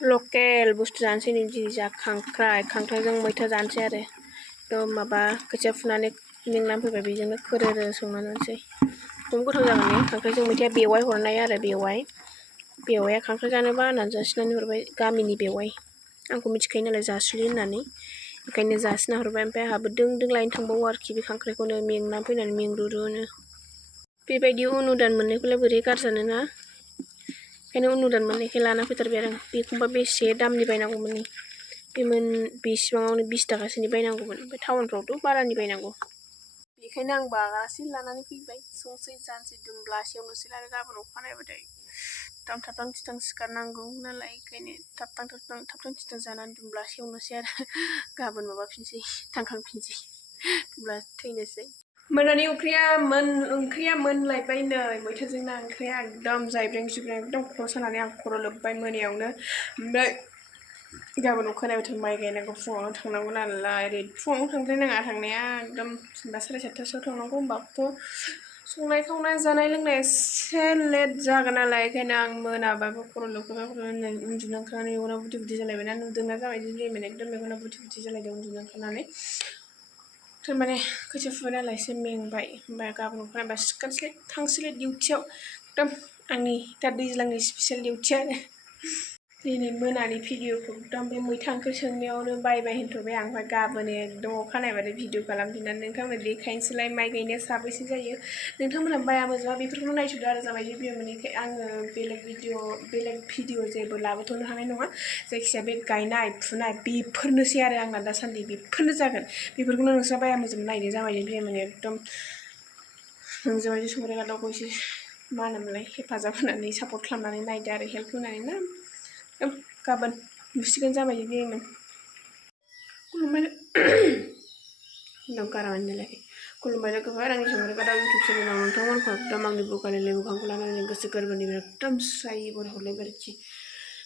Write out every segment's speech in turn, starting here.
लकेल बुस्थु जानोसै नै दिनै जा खांख्राइजों मैथा जानोसै आरो थ' माबा खोथिया फुनानै मेंनानै फैबाय बेजोंनो खोरोरो संनानै जानोसै खम गोथाव जागोन ने खांख्राइजों मैथाया बेवाइ हरनाय आरो बेवाइया खांख्राइ जानोबा होननानै जासिनानै हरबाय गामिनि बेवाइ आंखौ मिथिखायो नालाय जासुलि होननानै ओंखायनो जासिना हरबाय ओमफ्राय आंहाबो दों लायनो थांबावो आरोखि बे खांख्राइखौनो मेंनानै फैनानै मेंरुरुनो बेबायदि उनुदान मोननायखौलाय बोरै गारजानो ना ओंखायनो उनुदान मोननायखाय लाना फैथारबाय आरो आं बेखौबा बेसे दामनि बायनांगौमोन नै बेसिबाङावनो 20 थाखासोनि बायनांगौमोन ओमफ्राय टाउनफ्रावथ' बारानि बायनांगौ बेखायनो आं बागासे लानानै फैबाय संसै जानोसै दुमब्लासेयावनोसै आरो गाबोन अखानायबाथाय थाबथां थिथां सिखारनांगौ नालाय ओंखायनो थाबथां थिथां जानानै दुमब्लासेयावनोसै आरो गाबोन माबाफिनसै थांखांफिनसै दुमब्ला थैनोसै मोनानि ओंख्रिया मोनलायबाय नै मैथाजों ना ओंख्रिया एकदम जायब्रें जुब्रें एकदम खर' सानानै आं खर' लोब्बाय मोनायावनो ओमफ्राय गाबोन अखानायबाथाय माइ गायनांगौ फुङावनो थांनांगौ नालाय ओरै फुङावनो थांद्रायनाङा थांनाया एकदम 7:30 थांनांगौ होमबाबोथ' संनाय खावनाय जानाय लोंनाय एसे लेट जागोन नालाय ओंखायनो आं मोनाबाबो खर' लोबखोबाय उन्दुनो ओंखारनानै मेगना बुदि बुदि जालायबायना नुदोंना जाबायदि जायोमोन एकदम मेगना बुदि बुदि जालायदों उन्दुनो ओंखारनानै थारमाने खोथिया फुबाय नालाय एसे मेंबाय ओमफ्राय गाबोन अखानायबा सिखारसैलाय थांसैलाय डिउटियाव एकदम आंनि दा दैज्लांनि स्पेसियेल डिउटि आरो दिनै मोनानि भिडिअखौ एकदम बे मैथा ओंख्रि संनायावनो बायबाय होनथ'बाय आं ओमफ्राय गाबोन एकदम अखानायबाथाय भिडिअ खालामफिननानै नोंथांमोननो देखायनोसैलाय माइ गायनाया साबैसे जायो नोंथांमोनहा बाया मोजां बेफोरखौनो नायस'दो आरो जाबायदि भिडिअ मोनैखाय आङो बेलेग भिडिअ जेबो लाबोथ'नो हानाय नङा जायखिजाया बे गायनाय फुनाय बेफोरनोसै आरो आंना दासान्दि बेफोरनो जागोन बेफोरखौनो नोंस्रा बाया मोजां नायनो जाबायदि भिडिअ मोनो एकदम नोंजोंबायदि संग्रा गादावखौ एसे मा होनोमोनलाय हेफाजाब होनानै सापर्ट खालामनानै नायदो आरो हेल्प होनानै ना गाबोन नुसिगोन जाबायदि भिडिअमोन खुलुमबाय गारामानो देलाय खुलुमबाय लोगोफोर आंनि संग्रा गादाव इउटुब चेनेलाव नोंथांमोनखौ एकदम आंनि बुगालिले मोखांखौ लानानै गोसो गोरबोनिफ्राय एकदम स्रायै बरायहरलायबाय आरोखि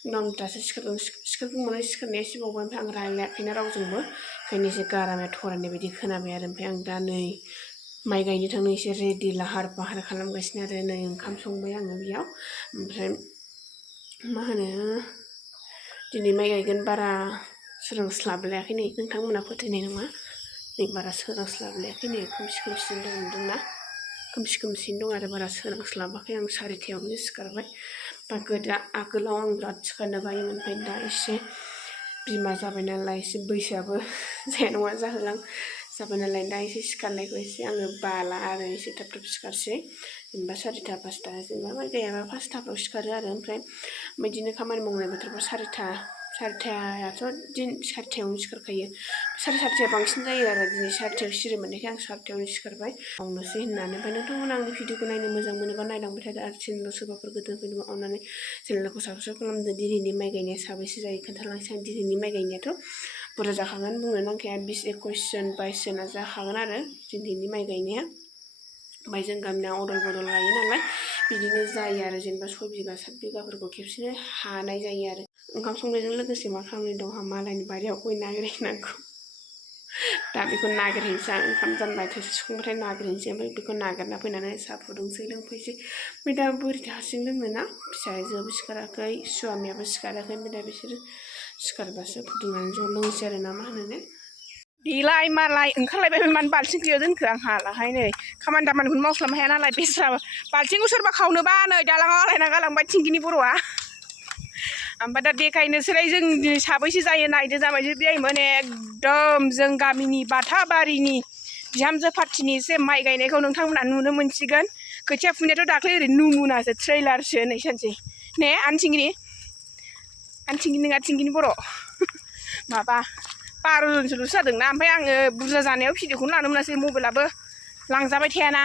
एकदम दासो सिखारगौमोन सिखारनाया एसे बावबाय ओमफ्राय आं रायलायाखैना रावजोंबो ओंखायनो एसे गारामाया थरायनाय बायदि खोनाबाय आरो ओमफ्राय आं दा नै माइ गायनो थांनो एसे रेडि लाहार फाहार खालामगासिनो आरो नै ओंखाम संबाय आङो बेयाव ओमफ्राय मा होनो दिनै माइ गायगोन बारा सोरांस्लाबलायाखै नै नोंथांमोना फोथायनाय नङा नै बारा सोरांस्लाबलायाखै नै खोमसि दं नुदोंना खोमसिनो दं आरो बारा सोरांस्लाबाखै आं 4:30आवनो सिखारबाय आगोलाव आं बिराद सिखारनो बायोमोन ओमफ्राय दा एसे बिमा जाबाय नालाय एसे बैसोआबो जाया नङा जाहोलां जाबाय नालाय दा एसे सिखारनायखौ एसे आङो बाला आरो एसे थाब सिखारसै जेनेबा 4:30 5:00 जेनेबा माइ गायाबा 5:00फ्राव सिखारो आरो ओमफ्राय बिदिनो खामानि मावनाय बोथोरबा 4:30याथ' 4:00आवनो सिखारखायो 7:30 बांसिन जायो आरो दिनै 4:00आव सिरि मोननायखाय आं 4:00आवनो सिखारबाय मावनोसै होननानै ओमफ्राय नोंथांमोना आंनि भिडिअखौ नायनो मोजां मोनोबा नायलांबाय थादो आरो चेनेलाव सोरबाफोर गोदान फैदोंबा अननानै चेनेलखौ साबस्क्राइब खालामदो दिनैनि माइ गायनाया साबैसे जायो खोन्थालांसै आं दिनैनि माइ गायनायाथ' बुरजा जाखागोन बुंनो नांखाया 20-21 जन 22 जना जाखागोन आरो दिनैनि माइ गायनाया ओमफ्राय जों गामिना अदल बदल गायो नालाय बिदिनो जायो आरो जेनेबा 6 बिगा 7 बिगाफोरखौ खेबसेनो हानाय जायो आरो ओंखाम संनायजों लोगोसे मा खालामनाय दं आंहा मालायनि बारियाव गय नागिरहैनांगौ दा बेखौ नागिरहैनोसै आं ओंखाम जानबाय थोरसि सुखांबाथाय नागिरहैनोसै ओमफ्राय बेखौ नागिरना फैनानै साहा फुदुंसै लोंफैसै ओमफ्राय दा बोरैथो हारसिं लोंनोना फिसाजोआबो सिखाराखै सुवामियाबो सिखाराखै ओमफ्राय दा बिसोरो सिखारबासो फुदुंनानै ज' लोंसै आरो ना मा होनो देलाय मालाय ओंखारलायबाय मानो बाल्थिं गैया दोनखो आं हालाहाय नै खामानि दामानिखौनो मावस्लाबनो हाया नालाय बेस्रा बाल्थिंखौ सोरबा खावनोबा नै दालाङाव आलायना गालांबाय थिंगिनि बर'आ ओमफ्राय दा देखायनोसैलाय जों दिनै साबैसे जायो नायदो जाबायदि जायोमोन एकदम जों गामिनि बाथाबारिनि बिहामजो पार्टिनि एसे माइ गायनायखौ नोंथांमोना नुनो मोनसिगोन खोथिया फुनायाथ' दाख्लै ओरै नमुनासो ट्रेलारसो नै सानसे ने आनथिंगिनि नङा थिंगिनि बर' माबा 12 जनसोल'सो जादोंना ओमफ्राय आङो बुरजा जानायाव भिडिअखौनो लानो मोनासै मबाइलाबो लांजाबाय थायाना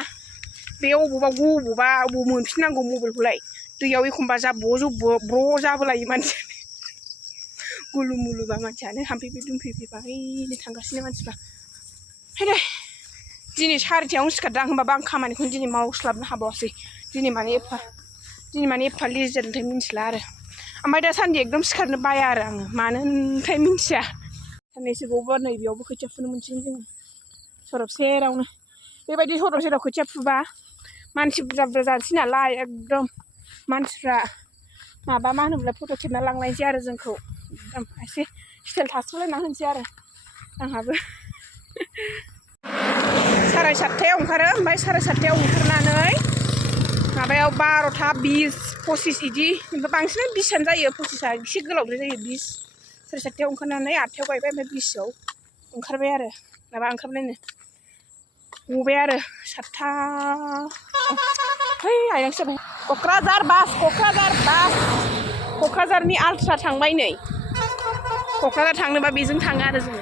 बे अबावबा मोनफिननांगौ मबाइलखौलाय दैयाव एखमबा ब्र' जाबोलायो मानसियानो गुलु मुलुबा मानसियानो हाम्फैबो दुमफैबा ओइनो थांगासिनो मानसिफ्रा फैदे दिनै 4:30आवनो सिखारदों आं होमबाबो आं खामानिखौनो दिनै मावस्लाबनो हाबावासै दिनै माने एफा लेजियारथाय मिन्थिला आरो ओमफ्राय दासान्दि एकदम सिखारनो बाया आरो आङो मानो होनथाय मिन्थिया साननैसो बावबा नै बेयावबो खोथिया फुनो मोनसिगोन जोङो सरब सेरावनो बेबायदि सरब सेराव खोथिया फुबा मानसि बुरजा जानोसै नालाय एकदम मानसिफ्रा माबा मा होनोमोनलाय फट' खेबना लांलायनोसै आरो जोंखौ एकदम एसे स्टाइल थास्लायना होनोसै आरो आंहाबो 7:30 ओंखारो ओमफ्राय 7:30 ओंखारनानै माबायाव 12टा 20 25 इदि बांसिन 20आनो जायो 25आ एसे गोलावद्राय जायो 20 7:30 ओंखारनानै 8टायाव गायबाय ओमफ्राय 20आव ओंखारबाय आरो माबा ओंखारबायनो गबाय आरो 7टा है आयनासो जाबाय क'क्राझार बास क'क्राझारनि आल्ट्रा थांबाय नै क'क्राझार थांनोबा बेजों थाङो आरो जोङो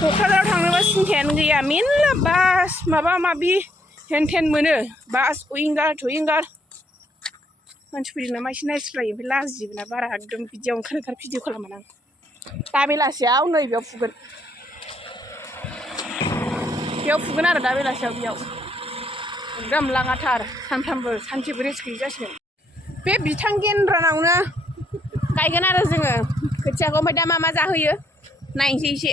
क'क्राझाराव थांनोबा सिन्थायानो गैया मेरला बास माबा माबि हेन मोनो बास उइंगार टुइंगार मानसि फैदों नामा एसे नायस्रायो ओमफ्राय लाजियोबो ना बारा एकदम बिदियाव ओंखार भिडिअ खालामो आं दा बेलासियाव नैबेयाव फुगोन आरो दा बेलासियाव बेयाव एकदम लागाथार सानफ्रामबो सानसेबो रेस्ट गैयि जासिगोन बे बिथां गेन्द्रानावनो गायगोन आरो जोङो खोथियाखौ ओमफ्राय दा मा जाहोयो नायनोसै एसे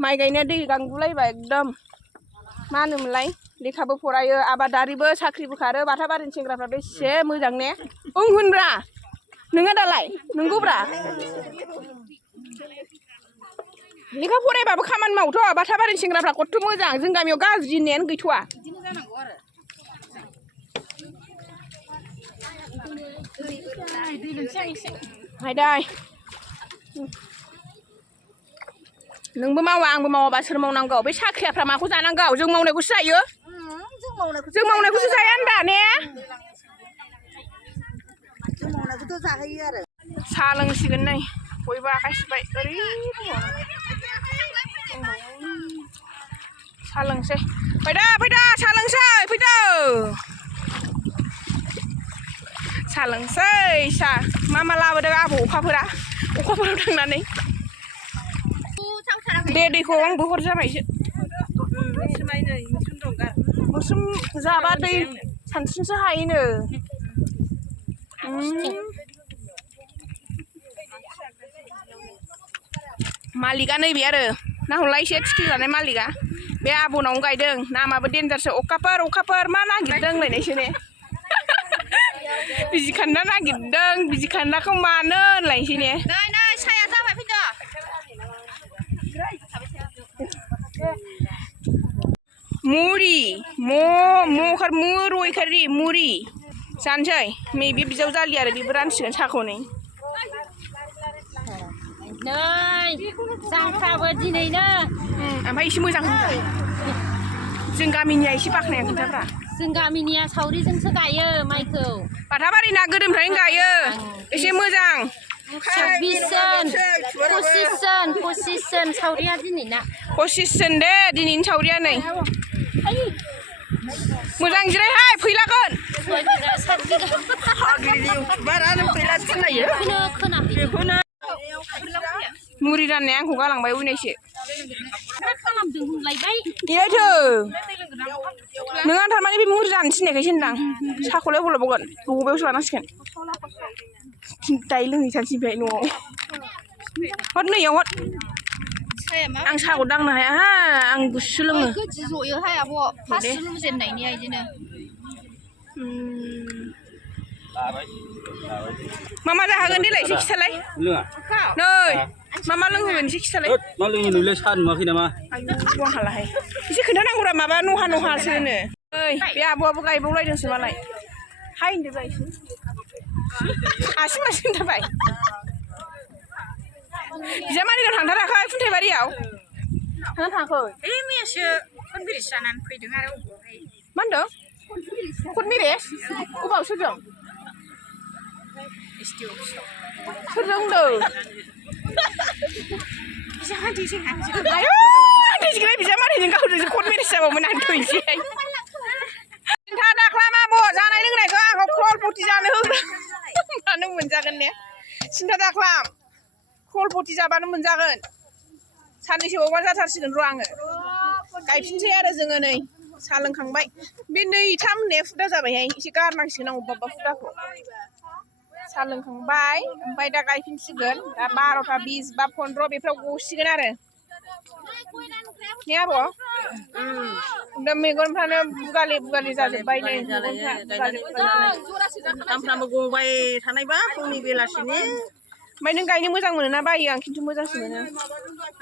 माइ गायनाया दै गांगुलायबाय एकदम मा होनोमोनलाय लेखाबो फरायो आबादारिबो साख्रिबो खारो बाथाबारिनि सेंग्राफ्रा बेसे मोजां ने होनब्रा नोङो दालाय नंगौब्रा लेखा फरायबाबो खामानि मावथ' बाथाबारिनि सेंग्राफ्रा कत मोजां जों गामियाव गाज्रि होननायानो गैथ'वा हायदाय नोंबो मावा आंबो मावाबा सोर मावनांगौ बे साख्रियाफ्रा माखौ जानांगौ जों मावनायखौसो जायो जों मावनायखौसो जाया होनदा ने साहा लोंसिगोन नै बयबो आखाइ सुबाय ओरै साहा लोंसै फैदा साहा लोंसै फैदो साहा लोंसै साहा मा लाबोदों आबौ अखाफोराव थांनानै दे दैखौ आंबो हर जाबायसो मोस्रोम जाबा दै सानस्रिनोसो हायोनो मालिकआ नैबे आरो नाहरलाय एसे थिखि जानाय मालिकआ बे आबनावनो गायदों नामाबो देन्जारसो अखाफोर मा नागिरदों होनलायनायसो ने बिजि खान्दा नागिरदों बिजि खान्दाखौ मानो होनलायनोसै ने साया जाबाय फैदो मुरि मुरि जानोसै नैबे बिजाव जालि आरो बेबो रानसिगोन साहाखौ नै जांख्राबो दिनैनो ओमफ्राय एसे मोजां जों गामिनिया एसे बाख्नाया खोन्थाफ्रा जों गामिनिया सावरिजोंसो गायो माइखौ बाथाबारिना गोदोनिफ्रायनो गायो एसे मोजां 26 जन सावरिया दिनैना 25 जन दे दिनैनि सावरिया नै मोजां जिरायहाय फैलागोन मुरि राननाया आंखौ गालांबाय उनायसो खालामदों होनलायबाय बेहायथो नों थारमाने बे मुरि जानो थिननायखायसो होनदां साहाखौलाय अबाव लाबावगोन बबेयावसो लानांसिगोन दायो लोंहैथारसै ओमफ्राय न'आव हर नैयाव हर आं साहाखौ दांनो हाया आं गुसु लोङो गोदि ज'योहाय आब' फार्स्ट लुजेननायनिया बिदिनो मा जाहोगोन देलाय एसे खिथालाय नै मा लोंहोगोन एसे खिथालाय मा लोङो नोंलाय साहा नुवाखै नामा आंहालाय एसे खोन्थानांगौरा माबा नहासो होनो ओइ बे आब'आबो गायबावलायदोंसो मालाय हाय होनदो बाय आसिन मासिन थाबाय बिजामादैनाव थांथाराखै खुन्थाइबारियाव थाङाखै मैयासो कनफिउस जानानै फैदों आरो मा होनदों खट मेरेज अबाव सोरजों सोरजों होनदों आयौ आंनिसिगलाय बिजामादैजों गावजोंसो खट मेरेज जाबावोमोन आं थैसै सिन्था दाख्लाम आब' जानाय लोंनायखौ आंखौ क्रलपति जानो होग्रा मानो मोनजागोन ने सिन्था दाख्लाम क्रलपति जाबानो मोनजागोन साननैसो बावबा जाथारसिगोन र' आङो गायफिनसै आरो जोङो नै साहा लोंखांबाय बे 2-3 होननाया हुदा जाबायहाय एसे गारनांसिगोन आं अबेबा हुदाखौ साहा लोंखांबाय ओमफ्राय दा गायफिनसिगोन दा 12टा 20 बा 15 बेफ्राव गसिगोन आरो ने आब' दा मेगनफ्रानो बुगाले जाजोब्बाय नै सानफ्रामबो गबाय थानायबा फुंनि बेलासिनि ओमफ्राय नों गायनो मोजां मोनो ना बायो आं खिन्थु मोजांसो मोनो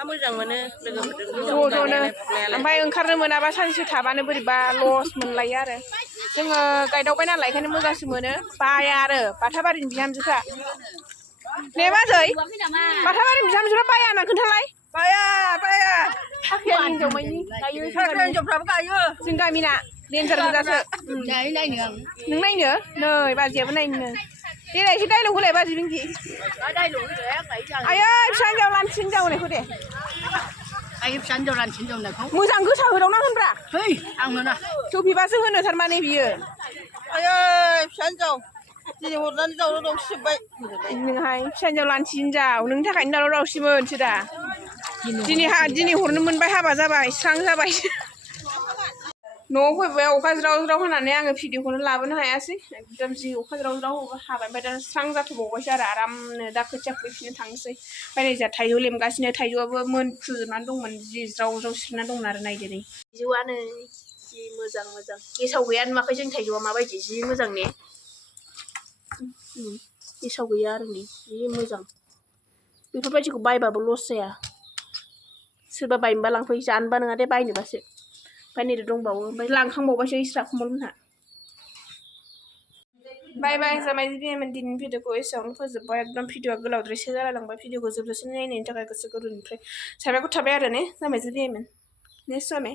मोजां मोनो लोगोफोरजों ज'नो ओमफ्राय ओंखारनो मोनाबा सानसे थाबानो बोरैबा लस मोनलायो आरो जोङो गायदावबाय नालाय बेखायनो मोजांसो मोनो बाया आरो बाथाबारिनि बिहामजोफ्रा ने बाजै बाथाबारिनि बिहामजोफ्रा बाया होनना खोन्थालाय बाया हिनजावमायनि गायो हिनजावफ्राबो गायो जों गामिना देन्जार गोजासो नों नायनो नै बाजैयाबो नायनो देलाय एसे डाइलग होलाय बाजै बिंकि आयै फिसा हिनजाव लानसि हिनजाव होनायखौ दे आयो फिसा हिनजाव लानसि हिनजाव होननायखौ मोजां गोसा होदावना होनब्रा है आं मोना सफिबासो होनो थारमाने बियो आयै फिसा हिनजाव दिनै हरनानै दावराव दावसि जोब्बाय नोंहाय फिसा हिनजाव लानसि हिनजाव नोंनि थाखायनो दावराव दावसिमोनसो दा दिनै हरनो मोनबाय हाबा जाबाय स्रां जाबाय न'आव फैबाय अखा ज्राव ज्राव होनानै आङो भिडिअखौनो लाबोनो हायासै एकदम जि अखा ज्राव ज्राव हाबाय ओमफ्राय दा स्रां जाथ'बावबायसो आरो आरामनो दा खोथिया खुबैफिननो थांनोसै ओमफ्राय नै जोंहा थाइजौ लेमगासिनो थाइजौआबो मोनफ्रुजोबनानै दंमोन जि ज्राव ज्राव सिरिना दंमोन आरो नायदो नै थाइजौआनो जि मोजां गेसाव गैया नुवाखै जोंनि थाइजौआ माबायदि जि मोजां ने गेसाव गैया आरो नै जि मोजां बेफोरबायदिखौ बायबाबो लस जाया सोरबा बायनोबा लांफै जानोबा नङा दे बायनोबासो ओमफ्राय नै दंबावो ओमफ्राय लांखांबावबायसो इस्रा खमलमोनहा बाय जामाय बिमायमोन दिनैनि भिडिअखौ एसेयावनो फोजोब्बाय एकदम भिडिअआ गोलावद्रायसो जालांबाय भिडिअखौ जोबजासिम नायनायनि थाखाय गोसो गुदुंनिफ्राय साबायखर थाबाय आरो ने जामाय बिमायमोन ने स्वामे